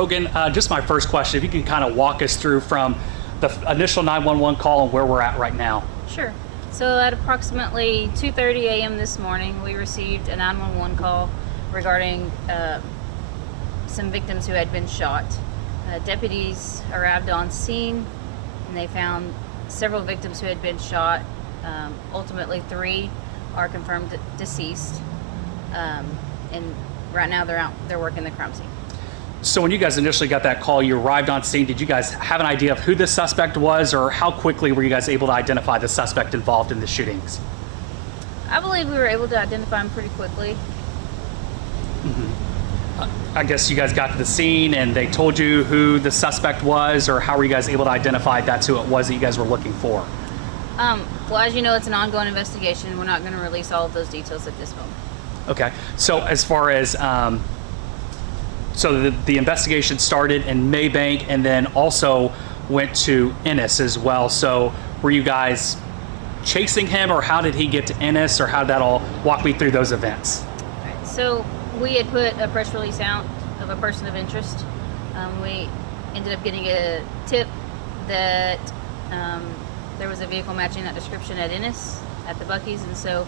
Logan, just my first question, if you can kind of walk us through from the initial 911 call and where we're at right now. Sure. So at approximately 2:30 a.m. this morning, we received a 911 call regarding some victims who had been shot. Deputies arrived on scene and they found several victims who had been shot. Ultimately, 3 are confirmed deceased, and right now they're working the crime scene. So when you guys initially got that call, you arrived on scene, did you guys have an idea of who the suspect was, or how quickly were you guys able to identify the suspect involved in the shootings? I believe we were able to identify him pretty quickly. I guess you guys got to the scene and they told you who the suspect was, or how were you guys able to identify that's who it was that you guys were looking for? Well, as you know, it's an ongoing investigation. We're not going to release all of those details at this moment. Okay, so as far as, so the investigation started in Maybank and then also went to Ennis as well. So were you guys chasing him, or how did he get to Ennis, or how did that all, walk me through those events? Right. So we had put a press release out of a person of interest. We ended up getting a tip that there was a vehicle matching that description at Ennis at the Buc-ee's, and so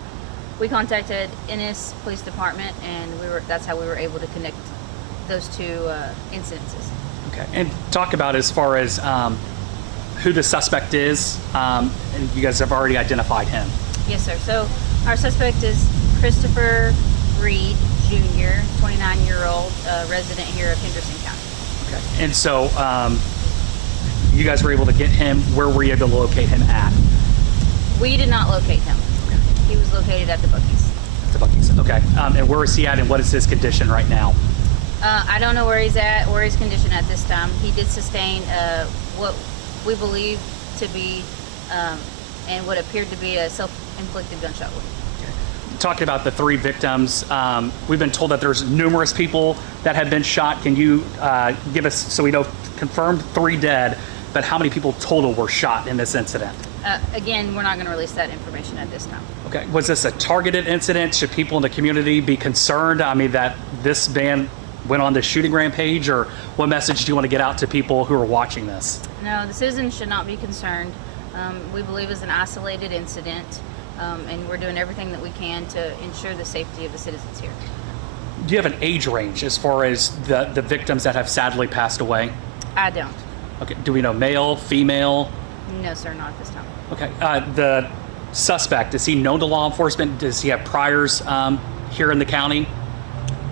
we contacted Ennis Police Department, and that's how we were able to connect those 2 incidences. Okay, and talk about as far as who the suspect is, and you guys have already identified him. Yes, sir. So our suspect is Christopher Reed Jr., 29-year-old resident here of Henderson County. Okay, and so you guys were able to get him. Where were you able to locate him at? We did not locate him. Okay. He was located at the Buc-ee's. At the Buc-ee's, okay. And where is he at, and what is his condition right now? I don't know where he's at or his condition at this time. He did sustain what we believe to be and what appeared to be a self-inflicted gunshot wound. Talking about the 3 victims, we've been told that there's numerous people that have been shot. Can you give us, so we know confirmed 3 dead, but how many people total were shot in this incident? Again, we're not going to release that information at this time. Okay, was this a targeted incident? Should people in the community be concerned, I mean, that this man went on this shooting rampage, or what message do you want to get out to people who are watching this? No, the citizens should not be concerned. We believe it's an isolated incident, and we're doing everything that we can to ensure the safety of the citizens here. Do you have an age range as far as the victims that have sadly passed away? I don't. Okay, do we know male, female? No, sir, not at this time. Okay, the suspect, is he known to law enforcement? Does he have priors here in the county?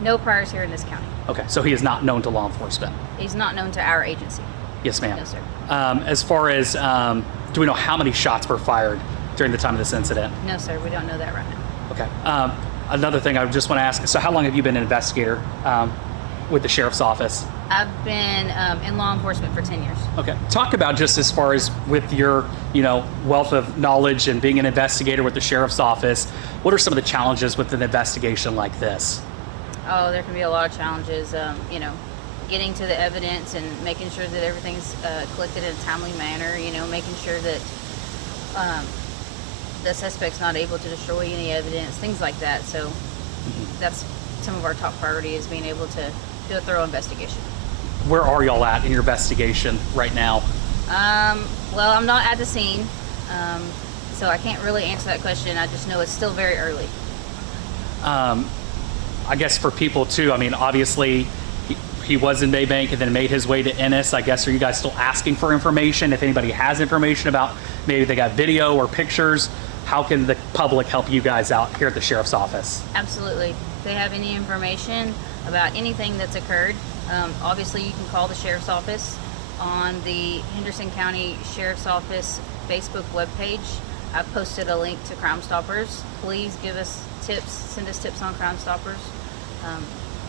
No priors here in this county. Okay, so he is not known to law enforcement? He's not known to our agency. Yes, ma'am. No, sir. As far as, do we know how many shots were fired during the time of this incident? No, sir, we don't know that right now. Okay. Another thing I just want to ask, so how long have you been an investigator with the sheriff's office? I've been in law enforcement for 10 years. Okay. Talk about just as far as with your, wealth of knowledge and being an investigator with the sheriff's office, what are some of the challenges with an investigation like this? Oh, there can be a lot of challenges, getting to the evidence and making sure that everything's collected in a timely manner, making sure that the suspect's not able to destroy any evidence, things like that. So that's some of our top priority, is being able to do a thorough investigation. Where are y'all at in your investigation right now? Well, I'm not at the scene, so I can't really answer that question. I just know it's still very early. I guess for people too, I mean, obviously he was in Maybank and then made his way to Ennis. I guess, are you guys still asking for information? If anybody has information about, maybe they got video or pictures, how can the public help you guys out here at the sheriff's office? Absolutely. If they have any information about anything that's occurred, obviously you can call the sheriff's office on the Henderson County Sheriff's Office Facebook webpage. I've posted a link to Crime Stoppers. Please give us tips, send us tips on Crime Stoppers.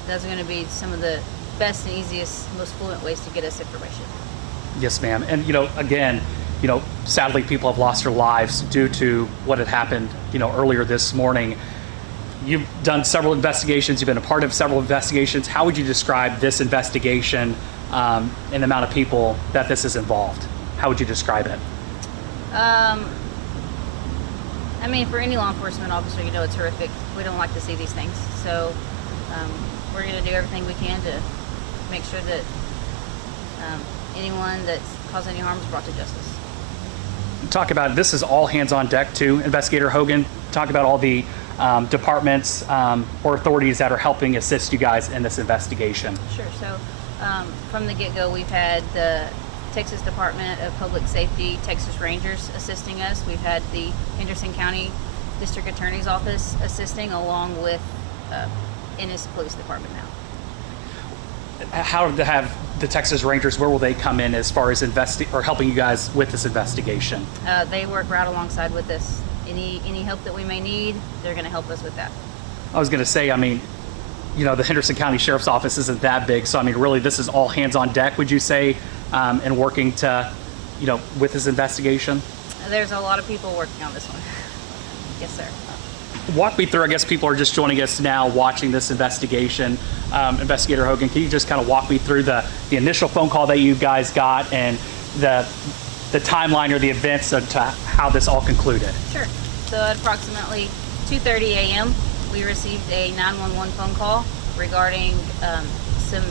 Those are going to be some of the best and easiest, most fluent ways to get us information. Yes, ma'am. And again, sadly people have lost their lives due to what had happened, earlier this morning. You've done several investigations, you've been a part of several investigations. How would you describe this investigation and the amount of people that this is involved? How would you describe it? I mean, for any law enforcement officer, it's horrific. We don't like to see these things. So we're going to do everything we can to make sure that Anyone that's caused any harm is brought to justice. Talk about, this is all hands on deck too. Investigator Hogan, talk about all the departments or authorities that are helping assist you guys in this investigation. Sure. So from the get-go, we've had the Texas Department of Public Safety, Texas Rangers assisting us. We've had the Henderson County District Attorney's Office assisting, along with Ennis Police Department now. How to have the Texas Rangers, where will they come in as far as helping you guys with this investigation? They work right alongside with us. Any help that we may need, they're going to help us with that. I was going to say, I mean, you know, the Henderson County Sheriff's Office isn't that big, so I mean, really, this is all hands on deck, would you say, and working to, you know, with this investigation? There's a lot of people working on this one. Yes, sir. Walk me through, I guess people are just joining us now watching this investigation. Investigator Hogan, can you just kind of walk me through the initial phone call that you guys got and the timeline or the events of how this all concluded? Sure. So at approximately 2:30 a.m., we received a 911 phone call regarding some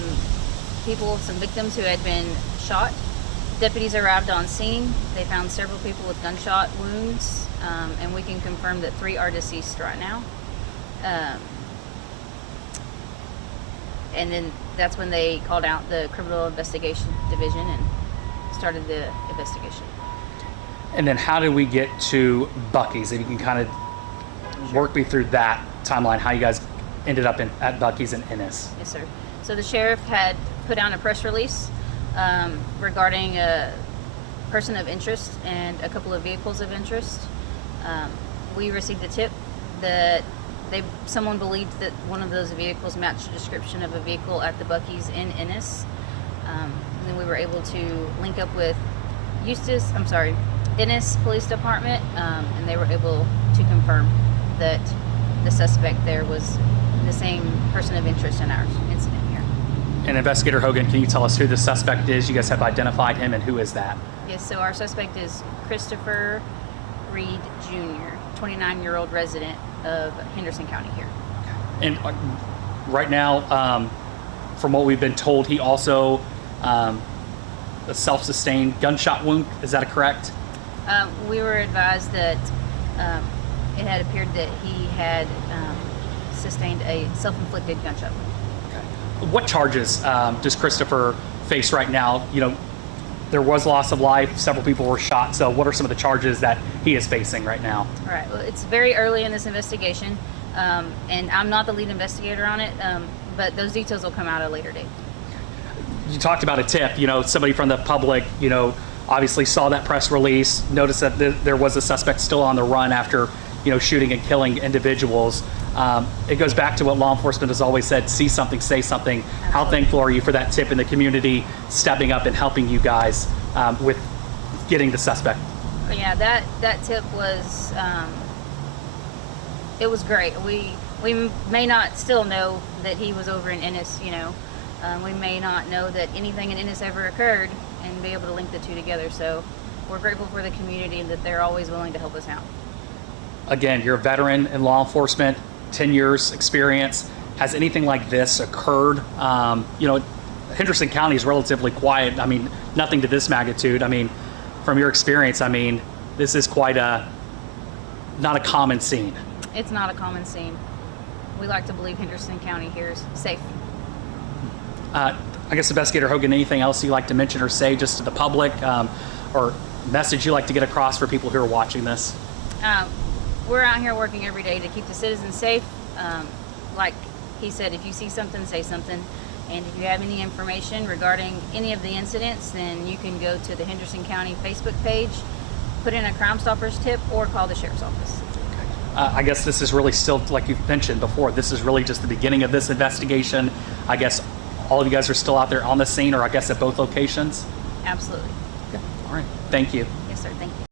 victims who had been shot. Deputies arrived on scene. They found several people with gunshot wounds, and we can confirm that 3 are deceased right now. And then that's when they called out the Criminal Investigation Division and started the investigation. And then how did we get to Buc-ee's? If you can kind of work me through that timeline, how you guys ended up at Buc-ee's in Ennis. Yes, sir. So the sheriff had put out a press release regarding a person of interest and a couple of vehicles of interest. We received a tip that someone believed that one of those vehicles matched the description of a vehicle at the Buc-ee's in Ennis. And then we were able to link up with Ennis Police Department, and they were able to confirm that the suspect there was the same person of interest in our incident here. And Investigator Hogan, can you tell us who the suspect is? You guys have identified him, and who is that? Yes, so our suspect is Christopher Reed Jr., 29-year-old resident of Henderson County here. And right now, from what we've been told, he also a self-sustained gunshot wound. Is that correct? We were advised that it had appeared that he had sustained a self-inflicted gunshot wound. Okay. What charges does Christopher face right now? You know, there was loss of life, several people were shot, so what are some of the charges that he is facing right now? All right, well, it's very early in this investigation, and I'm not the lead investigator on it, but those details will come out at a later date. You talked about a tip, you know, somebody from the public, you know, obviously saw that press release, noticed that there was a suspect still on the run after, you know, shooting and killing individuals. It goes back to what law enforcement has always said, see something, say something. Absolutely. How thankful are you for that tip in the community, stepping up and helping you guys with getting the suspect? Yeah, that tip was, it was great. We may not still know that he was over in Ennis, you know. We may not know that anything in Ennis ever occurred and be able to link the two together. So we're grateful for the community and that they're always willing to help us out. Again, you're a veteran in law enforcement, 10 years experience. Has anything like this occurred? You know, Henderson County is relatively quiet. I mean, nothing to this magnitude. I mean, from your experience, I mean, this is quite not a common scene. It's not a common scene. We like to believe Henderson County here is safe. I guess Investigator Hogan, anything else you'd like to mention or say just to the public, or message you'd like to get across for people who are watching this? We're out here working every day to keep the citizens safe. Like he said, if you see something, say something. And if you have any information regarding any of the incidents, then you can go to the Henderson County Facebook page, put in a Crime Stoppers tip, or call the Sheriff's Office. I guess this is really still, like you've mentioned before, this is really just the beginning of this investigation. I guess all of you guys are still out there on the scene, or I guess at both locations? Absolutely. Okay. All right. Thank you. Yes, sir. Thank you.